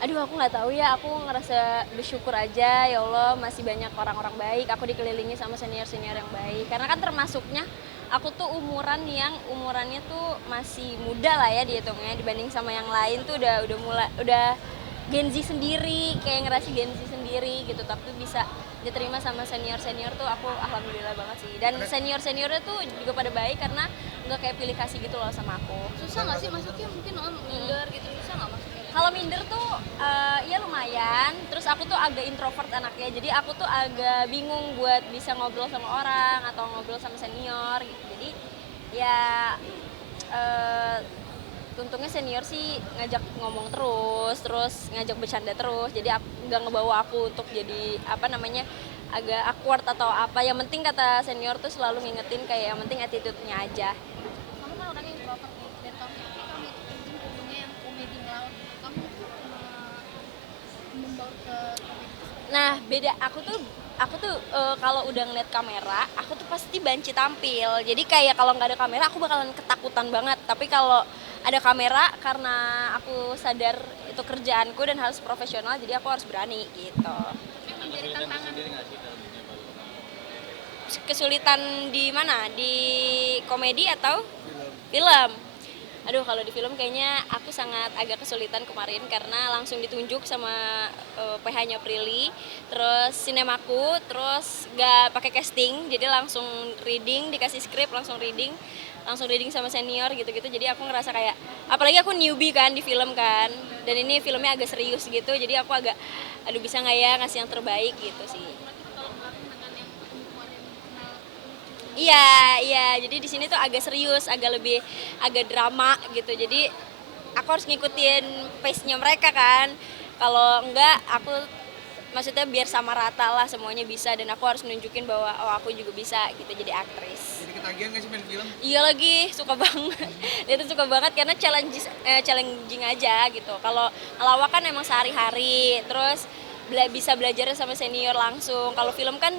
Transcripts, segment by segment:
Aduh aku nggak tahu ya, aku ngerasa bersyukur aja ya Allah masih banyak orang-orang baik, aku dikelilingi sama senior-senior yang baik. Karena kan termasuknya aku tuh umurannya tuh masih muda lah ya dihitungnya dibanding sama yang lain tuh udah mulai udah Gen Z sendiri, kayak ngerasa Gen Z sendiri gitu, tapi bisa diterima sama senior-senior tuh aku alhamdulillah banget sih. Dan senior-seniornya tuh juga pada baik karena nggak kayak pilih kasih gitu loh sama aku. Susah nggak sih masuknya mungkin minder gitu, susah nggak masuknya? Kalau minder tuh ya lumayan. Terus aku tuh agak introvert anaknya. Jadi aku tuh agak bingung buat bisa ngobrol sama orang atau ngobrol sama senior gitu. Jadi ya eh, untungnya senior sih ngajak ngomong terus ngajak bercanda terus. Jadi nggak ngebawa aku untuk jadi apa namanya agak awkward atau apa. Yang penting kata senior tuh selalu ngingetin kayak yang penting attitude-nya aja. Kamu kan orangnya introvert nih, dan kamu itu terjun ke dunia yang komedi melawan. Kamu membaur ke komedi. Nah, beda aku tuh kalau udah ngeliat kamera, aku tuh pasti banci tampil. Jadi kayak kalau nggak ada kamera aku bakalan ketakutan banget. Tapi kalau ada kamera karena aku sadar itu kerjaanku dan harus profesional, jadi aku harus berani gitu. Tapi menjadi tantangan. Kesulitan di mana? Di komedi atau film? Aduh, kalau di film kayaknya aku sangat agak kesulitan kemarin karena langsung ditunjuk sama PH-nya Prilly, terus sinemaku, terus gak pakai casting, jadi langsung reading, dikasih skrip langsung reading sama senior gitu-gitu. Jadi aku ngerasa kayak, apalagi aku newbie kan di film kan, dan ini filmnya agak serius gitu, jadi aku agak, aduh bisa nggak ya ngasih yang terbaik gitu sih. Iya, iya. Jadi di sini tuh agak serius, agak drama gitu. Jadi aku harus ngikutin pace-nya mereka kan. Kalau enggak, aku maksudnya biar sama rata lah semuanya bisa dan aku harus nunjukin bahwa oh aku juga bisa gitu jadi aktris. Jadi ketagihan nggak sih main film? Iya lagi, suka banget. Dia tuh suka banget karena challenging aja gitu. Kalau ngelawak kan emang sehari-hari, terus bisa belajar sama senior langsung. Kalau film kan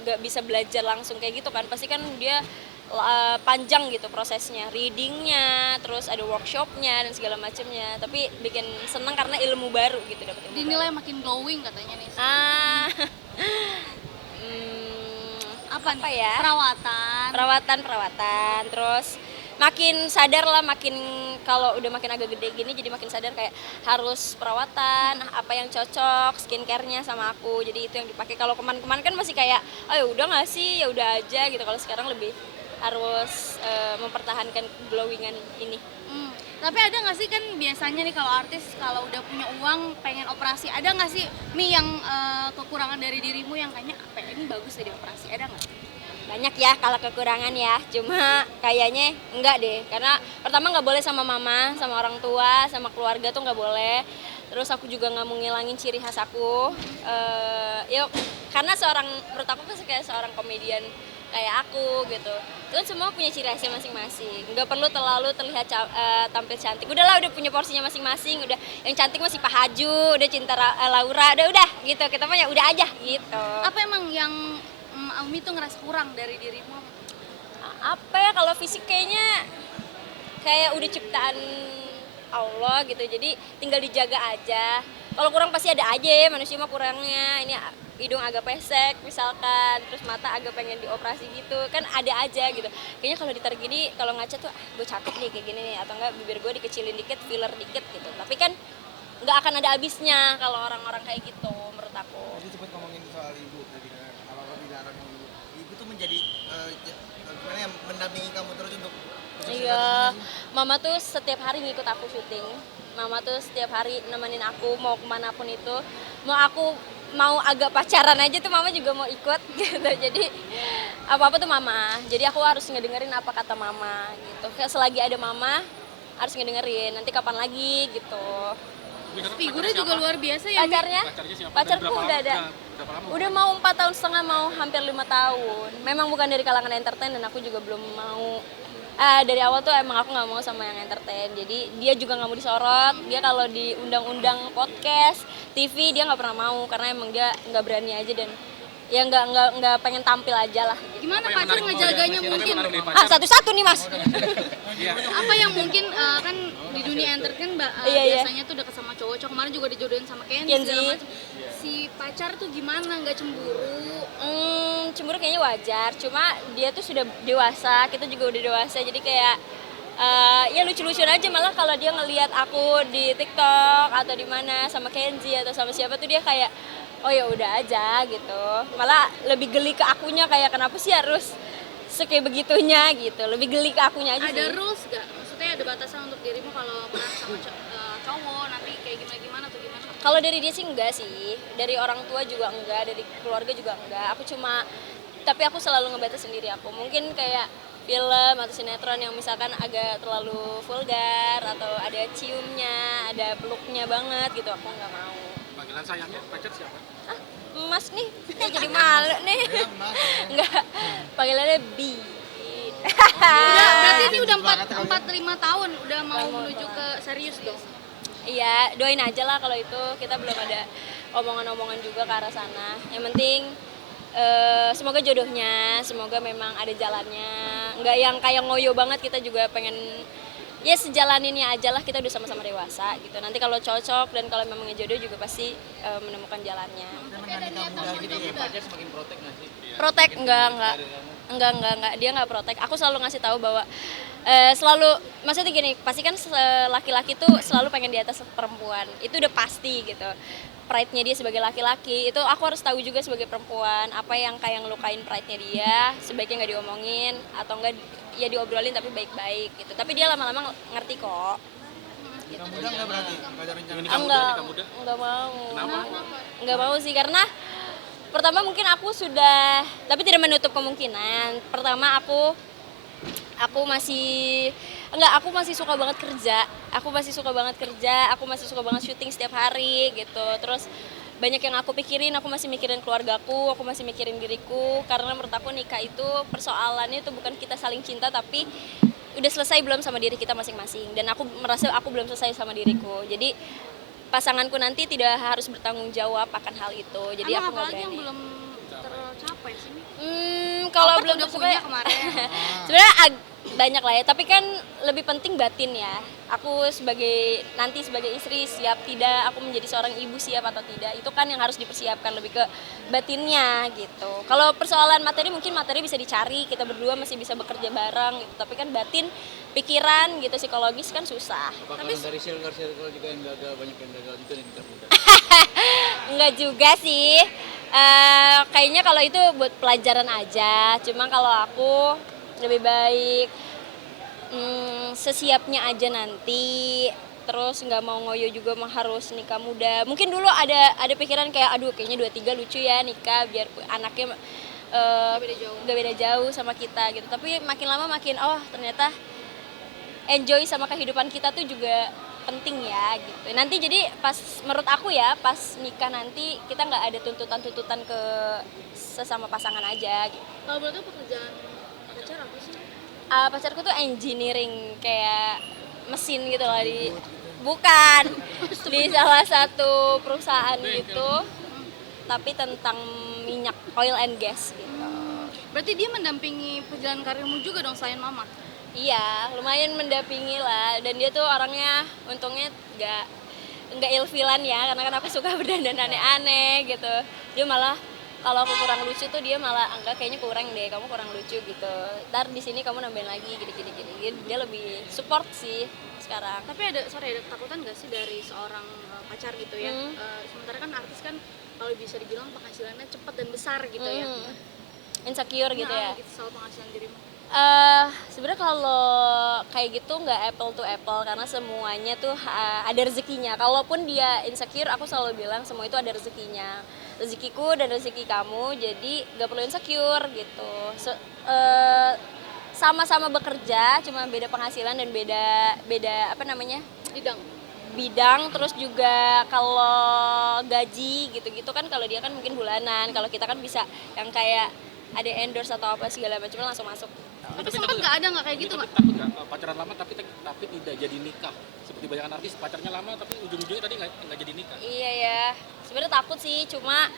nggak bisa belajar langsung kayak gitu kan, pasti kan dia panjang gitu prosesnya, readingnya, terus ada workshopnya dan segala macamnya. Tapi bikin seneng karena ilmu baru gitu, dapat ilmu Dinilai baru. makin glowing katanya nih. Ah, Apa apa nih? ya? Perawatan, terus makin sadar lah, makin kalau udah makin agak gede gini jadi makin sadar kayak harus perawatan apa yang cocok skincare-nya sama aku, jadi itu yang dipakai. Kalau kemarin kan masih kayak oh ya udah nggak sih, ya udah aja gitu. Kalau sekarang lebih harus mempertahankan glowingan ini. Tapi ada nggak sih kan biasanya nih kalau artis kalau udah punya uang pengen operasi, ada nggak sih yang kekurangan dari dirimu yang kayaknya apa ya, ini bagus deh dioperasi, ada nggak? Banyak ya kalau kekurangan ya, cuma kayaknya enggak deh, karena pertama nggak boleh sama mama, sama orang tua, sama keluarga tuh nggak boleh. Terus aku juga nggak mau ngilangin ciri khas aku. Yuk, karena menurut aku kan kayak seorang komedian kayak aku gitu. Itu kan semua punya ciri khasnya masing-masing. Nggak perlu terlalu terlihat tampil cantik. Udahlah, udah punya porsinya masing-masing. Udah yang cantik masih Pak Haju, udah Cinta Laura, udah gitu. Kita mah ya udah aja gitu. Apa emang yang Umi tuh ngerasa kurang dari dirimu? Apa ya, kalau fisik kayaknya kayak udah ciptaan Allah gitu, jadi tinggal dijaga aja. Kalau kurang pasti ada aja ya, manusia mah kurangnya. Ini hidung agak pesek misalkan, terus mata agak pengen dioperasi gitu kan, ada aja gitu. Kayaknya kalau ditarik gini, kalau ngaca tuh gue cakep nih kayak gini nih, atau enggak bibir gue dikecilin dikit, filler dikit gitu. Tapi kan nggak akan ada habisnya kalau orang-orang kayak gitu menurut aku. Tadi sempat ngomongin soal ibu tadi kan, kalau dilarang ibu, ibu tuh menjadi gimana ya, mendampingi kamu terus untuk Iya, mama tuh setiap hari ngikut aku syuting. Mama tuh setiap hari nemenin aku mau kemanapun itu. Mau agak pacaran aja tuh mama juga mau ikut gitu. Jadi apa-apa tuh mama. Jadi aku harus ngedengerin apa kata mama gitu. Kayak selagi ada mama harus ngedengerin. Nanti kapan lagi gitu. Figurnya juga luar biasa ya. Pacarnya? Pacarku udah ada. Udah mau 4 tahun setengah, mau hampir 5 tahun. Memang bukan dari kalangan entertain dan aku juga belum mau. Dari awal tuh emang aku nggak mau sama yang entertain. Jadi dia juga nggak mau disorot. Dia kalau di undang-undang podcast, TV dia nggak pernah mau karena emang dia nggak berani aja dan ya nggak pengen tampil aja lah. Gimana pacar ngejaganya mungkin? Satu-satu nih mas. Apa yang mungkin kan di dunia entertain Iya, iya. biasanya tuh deket sama cowok-cowok kemarin juga dijodohin sama Kenzi Kenzi. segala macem. Si pacar tuh gimana, nggak cemburu? Cemburu kayaknya wajar, cuma dia tuh sudah dewasa, kita juga udah dewasa, jadi kayak ya lucu-lucuan aja. Malah kalau dia ngelihat aku di TikTok atau di mana sama Kenzi atau sama siapa tuh dia kayak oh ya udah aja gitu. Malah lebih geli ke akunya, kayak kenapa sih harus kayak begitunya gitu, lebih geli ke akunya aja Ada sih. rules gak? Maksudnya ada batasan untuk dirimu kalau pernah sama cowok nanti kayak gimana atau gimana? Kalau dari dia sih enggak sih, dari orang tua juga enggak, dari keluarga juga enggak. Tapi aku selalu ngebatasin diri aku. Mungkin kayak film atau sinetron yang misalkan agak terlalu vulgar atau ada ciumnya, ada peluknya banget gitu, aku nggak mau. Panggilan sayangnya pacar siapa? Mas nih, dia jadi malu nih. Ya, Mas. Enggak, panggilannya Bi. Udah, berarti ini udah Banget kali. 4-5 tahun udah mau menuju ke serius dong. Iya, doain aja lah kalau itu. Kita belum ada omongan-omongan juga ke arah sana. Yang penting semoga jodohnya, semoga memang ada jalannya. Nggak yang kayak ngoyo banget, kita juga pengen ya sejalaninnya aja lah, kita udah sama-sama dewasa gitu. Nanti kalau cocok dan kalau memang jodoh juga pasti menemukan jalannya. Tapi ada niat mau nikah juga. Pacar semakin protek nggak sih? Protek enggak. Dia nggak protek. Aku selalu ngasih tahu bahwa selalu, maksudnya gini, pasti kan laki-laki tuh selalu pengen di atas perempuan. Itu udah pasti gitu. Pride-nya dia sebagai laki-laki, itu aku harus tahu juga sebagai perempuan apa yang kayak ngelukain pride-nya dia, sebaiknya nggak diomongin atau enggak ya diobrolin tapi baik-baik gitu. Tapi dia lama-lama ngerti kok. Nikah muda nggak berarti? Nggak ada rencana. Nikah muda, nikah muda. Enggak mau. Kenapa? Enggak mau sih, karena pertama mungkin aku sudah, tapi tidak menutup kemungkinan. Pertama aku masih aku masih suka banget kerja. Aku masih suka banget syuting setiap hari gitu. Terus banyak yang aku pikirin, aku masih mikirin keluargaku, aku masih mikirin diriku, karena menurut aku nikah itu persoalannya itu bukan kita saling cinta, tapi udah selesai belum sama diri kita masing-masing. Dan aku merasa aku belum selesai sama diriku. Jadi pasanganku nanti tidak harus bertanggung jawab akan hal itu. Jadi Emang aku nggak apalagi yang berani. belum tercapai sih? Kalau Albert belum udah tercapai, punya kemarin. sebenarnya banyak lah ya. Tapi kan lebih penting batin ya. Aku sebagai istri siap tidak, aku menjadi seorang ibu siap atau tidak. Itu kan yang harus dipersiapkan, lebih ke batinnya gitu. Kalau persoalan materi, mungkin materi bisa dicari, kita berdua masih bisa bekerja bareng gitu. Tapi kan batin, pikiran gitu, psikologis kan susah. Bakalan dari circle juga yang gagal, banyak yang gagal juga nih nikah muda. Enggak juga sih. Kayaknya kalau itu buat pelajaran aja. Cuma kalau aku lebih baik sesiapnya aja nanti. Terus nggak mau ngoyo juga mah harus nikah muda. Mungkin dulu ada pikiran kayak aduh kayaknya 23 lucu ya nikah biar anaknya gak beda jauh sama kita gitu. Tapi makin lama makin ternyata enjoy sama kehidupan kita tuh juga penting ya gitu. Nanti jadi pas menurut aku ya pas nikah nanti kita nggak ada tuntutan ke sesama pasangan aja gitu. Kalau boleh tahu pekerjaan pacar apa sih? Pacarku tuh engineering kayak mesin gitu lah bukan di salah satu perusahaan gitu, tapi tentang minyak oil and gas gitu. Berarti dia mendampingi perjalanan karirmu juga dong selain mama? Iya, lumayan mendampingi lah, dan dia tuh orangnya untungnya nggak ilfilan ya, karena kan aku suka berdandan aneh-aneh gitu. Dia malah kalau aku kurang lucu tuh dia malah enggak kayaknya kurang deh, kamu kurang lucu gitu. Ntar di sini kamu nambahin lagi gini. Dia lebih support sih sekarang. Tapi ada ketakutan nggak sih dari seorang pacar gitu ya? Sementara kan artis kan kalau bisa dibilang penghasilannya cepat dan besar gitu ya. Insecure gitu ya. Gitu soal penghasilan dirimu. Sebenarnya kalau kayak gitu nggak apple to apple, karena semuanya tuh ada rezekinya. Kalaupun dia insecure, aku selalu bilang semua itu ada rezekinya. Rezekiku dan rezeki kamu, jadi nggak perlu insecure gitu. Sama-sama bekerja, cuma beda penghasilan dan beda bidang. Terus juga kalau gaji gitu-gitu kan, kalau dia kan mungkin bulanan, kalau kita kan bisa yang kayak ada endorse atau apa segala macam langsung masuk. Tapi sempat nggak ada nggak kayak gitu nggak? Takut nggak pacaran lama tapi tidak jadi nikah? Seperti banyak artis pacarnya lama tapi ujung-ujungnya tadi nggak jadi nikah. Iya ya, sebenarnya takut sih, cuma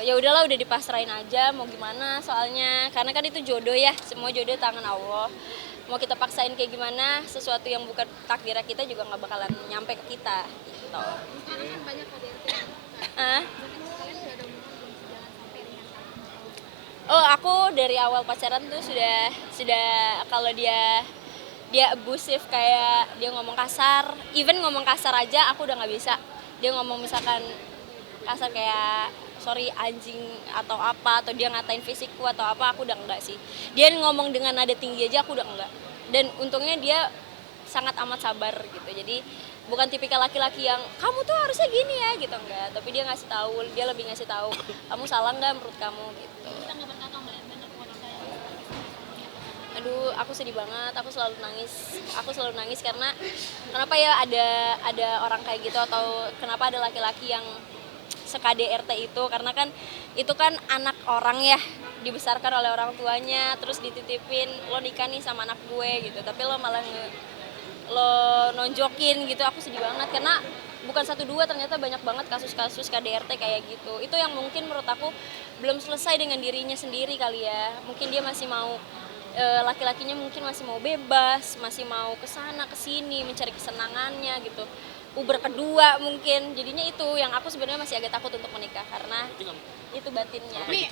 ya udahlah, udah dipasrahin aja mau gimana, soalnya karena kan itu jodoh ya, semua jodoh tangan Allah. mau kita paksain kayak gimana, sesuatu yang bukan takdirnya kita juga nggak bakalan nyampe ke kita gitu. Sekarang kan banyak KDRT. Ah? Mungkin kalian udah ada umur belum sejalan sampai dengan kamu. Oh, aku dari awal pacaran tuh sudah kalau dia abusive, kayak dia ngomong kasar, even ngomong kasar aja aku udah nggak bisa. Dia ngomong misalkan kasar kayak sorry anjing atau apa, atau dia ngatain fisikku atau apa, aku udah enggak sih. Dia ngomong dengan nada tinggi aja aku udah enggak. Dan untungnya dia sangat amat sabar gitu. Jadi bukan tipikal laki-laki yang kamu tuh harusnya gini ya gitu, enggak. Tapi dia ngasih tahu, dia lebih ngasih tahu kamu salah nggak menurut kamu gitu. Kita nggak berkata banyak wanita yang Aduh, aku sedih banget, aku selalu nangis karena kenapa ya ada orang kayak gitu, atau kenapa ada laki-laki yang se-KDRT itu, karena kan itu kan anak orang ya, dibesarkan oleh orang tuanya, terus dititipin lo nikah nih sama anak gue gitu, tapi lo malah lo nonjokin gitu. Aku sedih banget karena bukan 1 2, ternyata banyak banget kasus-kasus KDRT kayak gitu. Itu yang mungkin menurut aku belum selesai dengan dirinya sendiri kali ya. Mungkin dia masih mau laki-lakinya mungkin masih mau bebas, masih mau kesana kesini mencari kesenangannya gitu. Uber kedua mungkin, jadinya itu yang aku sebenarnya masih agak takut untuk menikah karena Berarti nggak itu batinnya. kalau kayak gitu